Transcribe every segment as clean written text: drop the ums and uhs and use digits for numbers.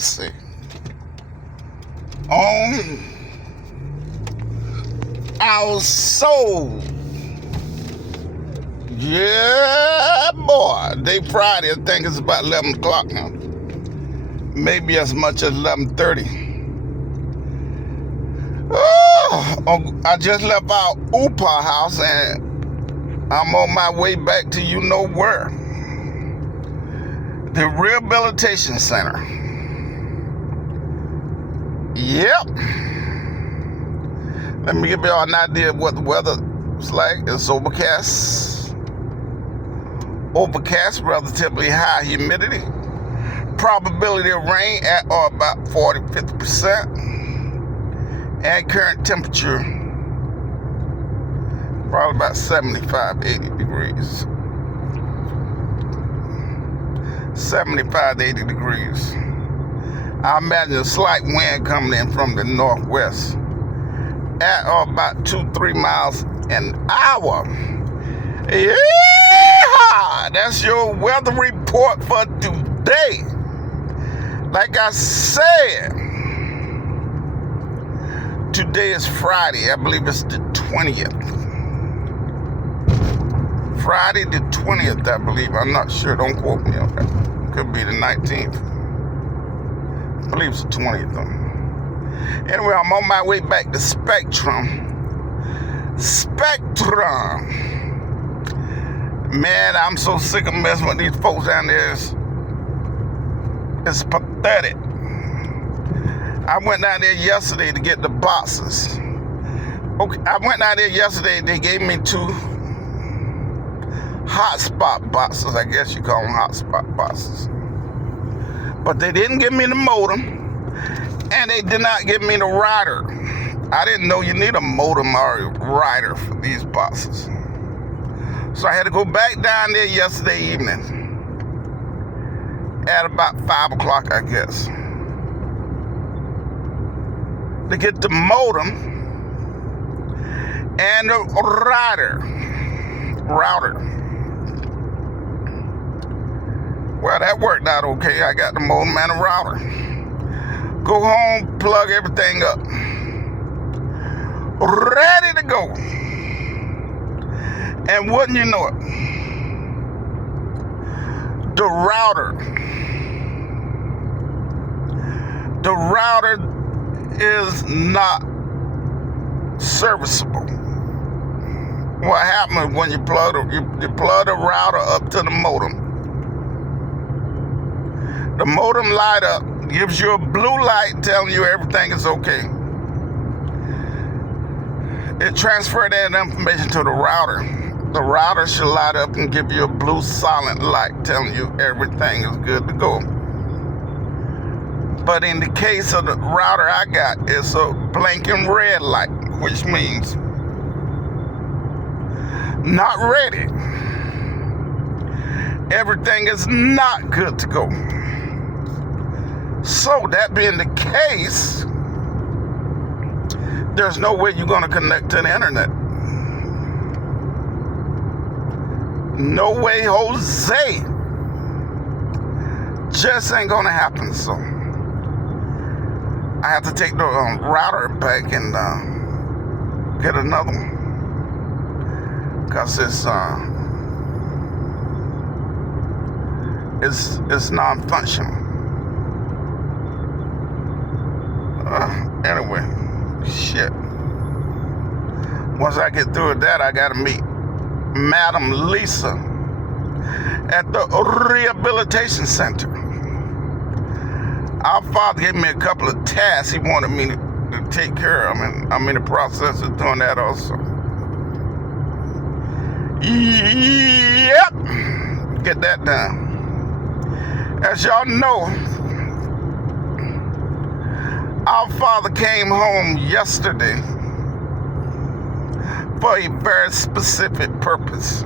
mercy on our soul. Yeah, boy. Day Friday, I think it's about 11 o'clock now. Maybe as much as 11:30. Oh, I just left our Upa house and I'm on my way back to you know where. The Rehabilitation Center. Yep. Let me give y'all an idea of what the weather's like. It's overcast. Overcast, relatively high humidity. Probability of rain at or about 40-50%. And current temperature probably about 75-80 degrees. 75 to 80 degrees. I imagine a slight wind coming in from the northwest at or about 2-3 miles an hour. Yeah, that's your weather report for today. Like I said, today is Friday. I believe it's the 20th. Friday the 20th, I believe. I'm not sure. Don't quote me on that. Could be the 19th. I believe it's the 20th, though. Anyway, I'm on my way back to Spectrum. Spectrum. Man, I'm so sick of messing with these folks down there. It's pathetic. I went down there yesterday to get the boxes. Okay, I went down there yesterday. They gave me 2 hotspot boxes. I guess you call them hotspot boxes. But they didn't give me the modem. And they did not give me the router. I didn't know you need a modem or a router for these boxes. So I had to go back down there yesterday evening at about 5 o'clock, I guess, to get the modem and the router. Well, that worked out okay. I got the modem and the router. Go home, plug everything up. Ready to go. And wouldn't you know it, the router is not serviceable. What happens when you plug the router up to the modem? The modem light up, gives you a blue light telling you everything is okay. It transferred that information to the router. The router should light up and give you a blue silent light telling you everything is good to go. But in the case of the router I got, it's a blinking red light, which means not ready. Everything is not good to go. So that being the case, there's no way you're going to connect to the internet. No way, Jose. Just ain't going to happen. So I have to take the router back and get another one. Because it's non-functional. Anyway, shit. Once I get through with that, I gotta meet Madam Lisa at the Rehabilitation Center. Our father gave me a couple of tasks he wanted me to take care of, and I'm in the process of doing that also. Yep, get that done. As y'all know, our father came home yesterday for a very specific purpose.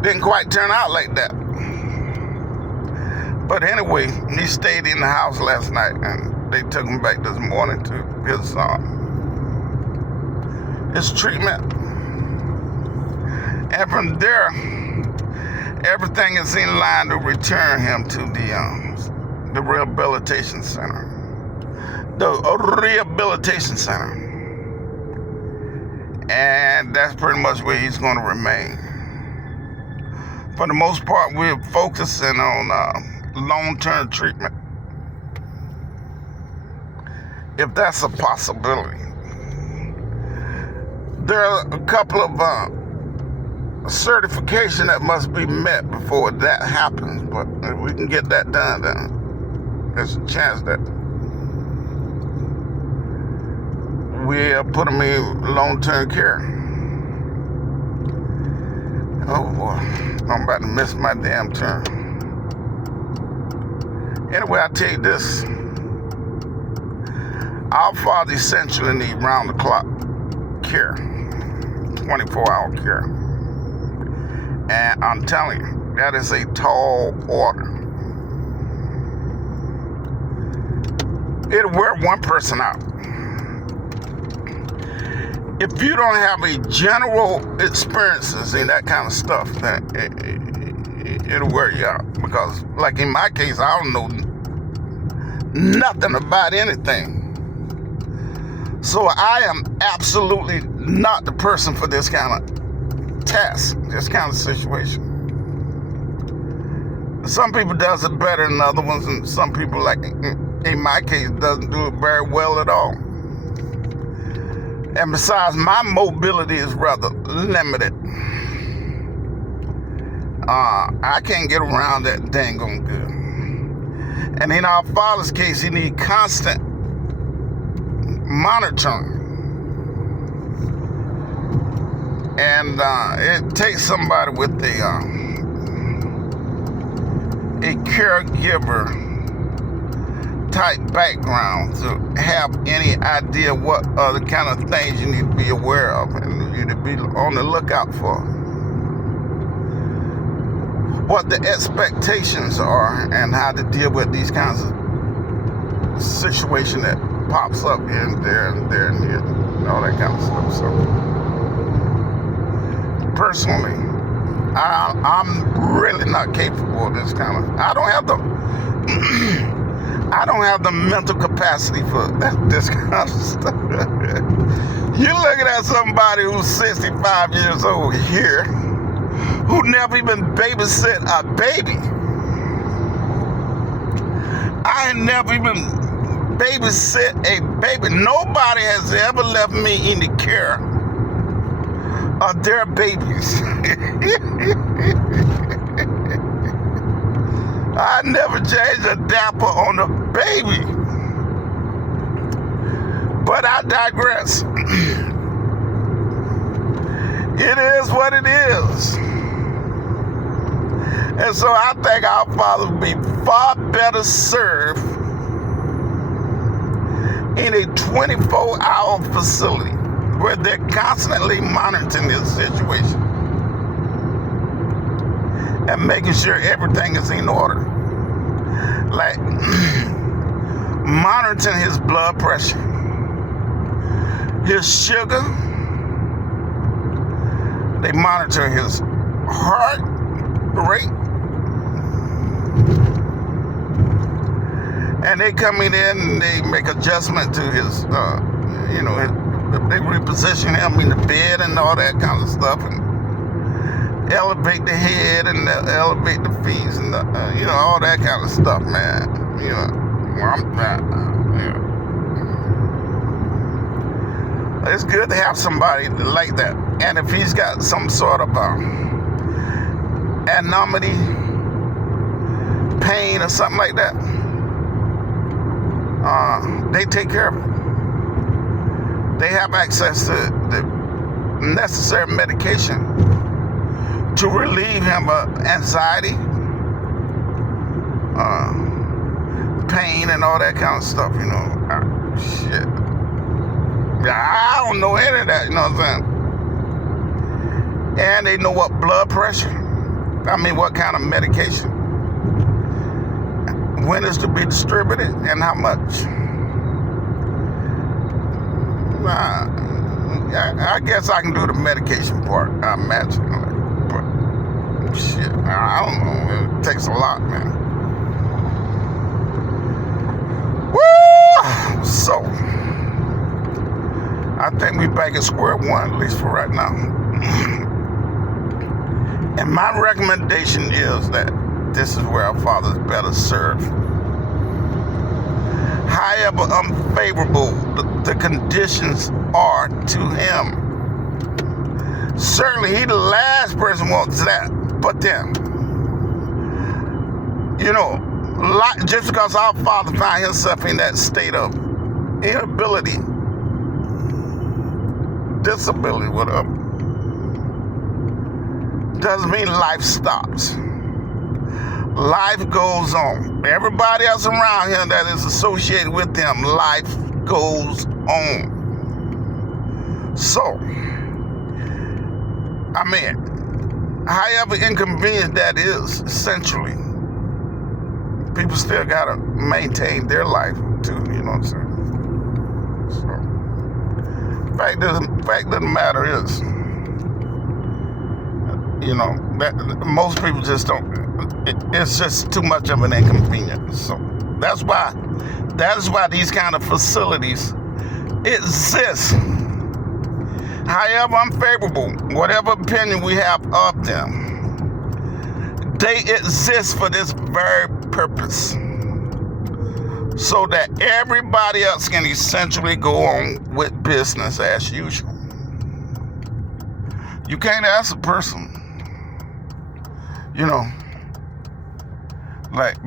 Didn't quite turn out like that. But anyway, he stayed in the house last night and they took him back this morning to his treatment. And from there, everything is in line to return him to the rehabilitation center. The rehabilitation center. And that's pretty much where he's going to remain. For the most part, we're focusing on long-term treatment, if that's a possibility. There are a couple of certification that must be met before that happens, but if we can get that done, then there's a chance that we'll put them in long-term care. Oh boy, I'm about to miss my damn turn. Anyway, I'll tell you this. Our father essentially needs round-the-clock care, 24-hour care. And I'm telling you, that is a tall order. It'll wear one person out. If you don't have a general experiences in that kind of stuff, then it'll wear you out. Because, like in my case, I don't know nothing about anything. So I am absolutely not the person for this kind of task, this kind of situation. Some people does it better than other ones, and some people, like in my case, doesn't do it very well at all. And besides, my mobility is rather limited. I can't get around that dang on good. And in our father's case, he need constant monitoring. And it takes somebody with a caregiver type background to have any idea what other kind of things you need to be aware of and you need to be on the lookout for. What the expectations are and how to deal with these kinds of situation that pops up here and there and there and here and all that kind of stuff. So personally, I'm really not capable of this kind of. I don't have the mental capacity for this kind of stuff. You're looking at somebody who's 65 years old here, who never even babysit a baby. I ain't never even babysit a baby. Nobody has ever left me in the care of their babies. I never changed a diaper on a baby. But I digress. It is what it is. And so I think our father would be far better served in a 24-hour facility where they're constantly monitoring this situation and making sure everything is in order. Like monitoring his blood pressure, his sugar. They monitor his heart rate. And they come in and they make adjustment to his, they reposition him in the bed and all that kind of stuff, and elevate the head and elevate the feet and all that kind of stuff, man. It's good to have somebody like that. And if he's got some sort of anomaly, pain or something like that, they take care of it. They have access to the necessary medication to relieve him of anxiety, pain, and all that kind of stuff, shit. I don't know any of that, you know what I'm saying? And they know what blood pressure, what kind of medication, when it's to be distributed, and how much. I guess I can do the medication part, I imagine. But shit, I don't know. It takes a lot, man. So, I think we back at square one, at least for right now. And my recommendation is that this is where our fathers better serve. However unfavorable the conditions are to him. Certainly, he the last person wants that. But then, just because our father found himself in that state of inability, disability, whatever, doesn't mean life stops. Life goes on. Everybody else around him that is associated with him, life goes on. So, however inconvenient that is, essentially, people still gotta maintain their life too, you know what I'm saying? So, fact of the matter is, that most people just don't, it's just too much of an inconvenience. So that is why these kind of facilities exist. However unfavorable, whatever opinion we have of them, they exist for this very purpose. So that everybody else can essentially go on with business as usual. You can't ask a person,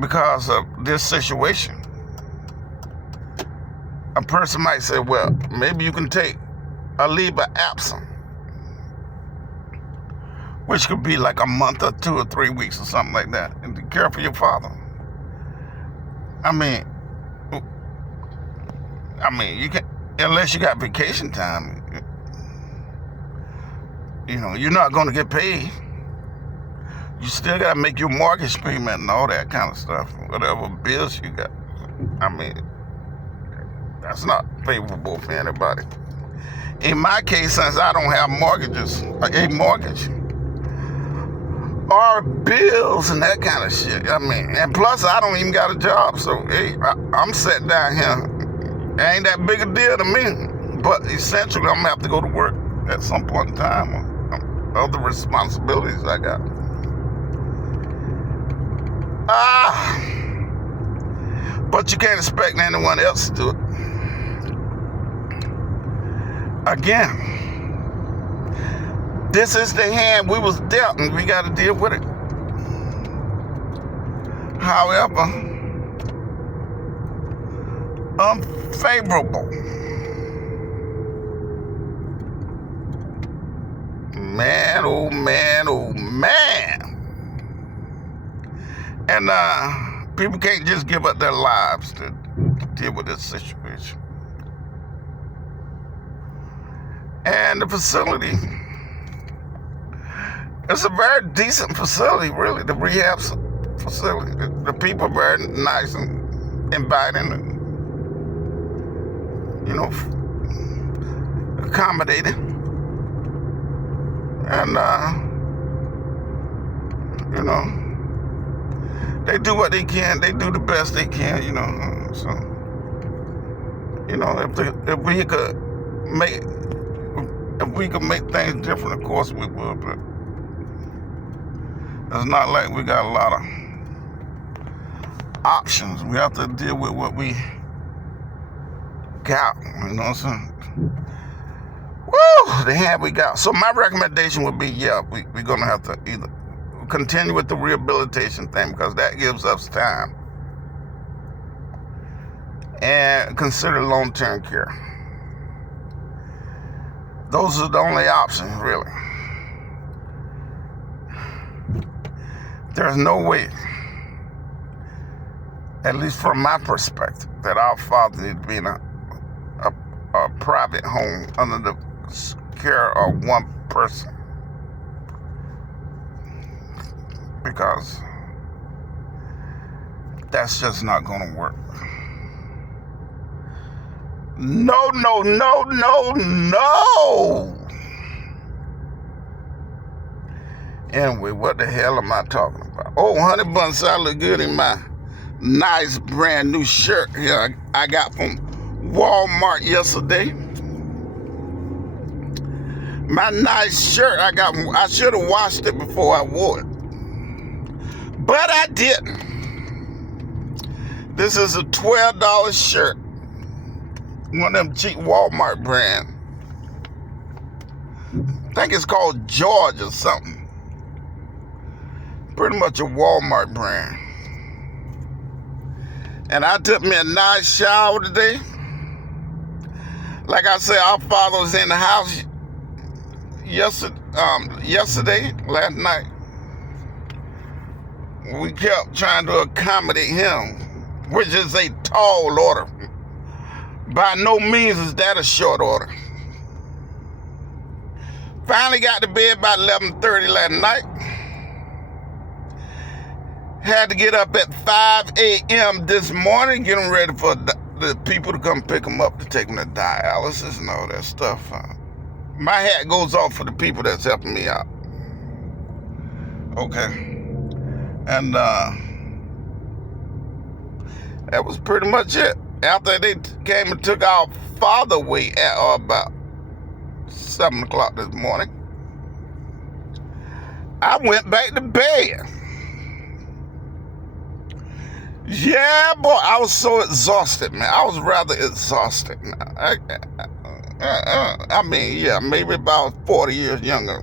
because of this situation. A person might say, well, maybe you can take a leave of absence, which could be like a month or 2 or 3 weeks or something like that, and to care for your father. You can, unless you got vacation time, you're not going to get paid. You still got to make your mortgage payment and all that kind of stuff, whatever bills you got. That's not favorable for anybody. In my case, since I don't have a mortgage, or bills and that kind of shit, and plus I don't even got a job, so hey, I'm sitting down here. It ain't that big a deal to me, but essentially I'm gonna have to go to work at some point in time. Other responsibilities I got. But you can't expect anyone else to do it. Again, this is the hand we was dealt, and we got to deal with it. However, unfavorable. Man, oh man, oh man. And people can't just give up their lives to deal with this situation. And the facility, it's a very decent facility, really, the rehab facility. The people are very nice and inviting and, accommodating. And, they do what they can. They do the best they can, So, if we could make things different, of course we would. But it's not like we got a lot of options. We have to deal with what we got. You know what I'm saying? Woo! The hand we got. So my recommendation would be, we're gonna have to either continue with the rehabilitation thing, because that gives us time, and consider long-term care. Those are the only options, really. There's no way, at least from my perspective, that our father needs to be in a private home under the care of one person. Because that's just not going to work. No, no, no, no, no. Anyway, what the hell am I talking about? Oh, honey buns, I look good in my nice brand new shirt here I got from Walmart yesterday. My nice shirt I should have washed it before I wore it. But I didn't. This is a $12 shirt. One of them cheap Walmart brand. I think it's called George or something. Pretty much a Walmart brand. And I took me a nice shower today. Like I said, our father was in the house yesterday, last night. We kept trying to accommodate him, which is a tall order. By no means is that a short order. Finally got to bed by 11:30 last night. Had to get up at 5 a.m. this morning, getting ready for the people to come pick them up to take them to dialysis and all that stuff. My hat goes off for the people that's helping me out. Okay. And that was pretty much it. After they came and took our father away at about 7 o'clock this morning, I went back to bed. Yeah, boy, I was so exhausted, man. I was rather exhausted. I mean, yeah, maybe about 40 years younger.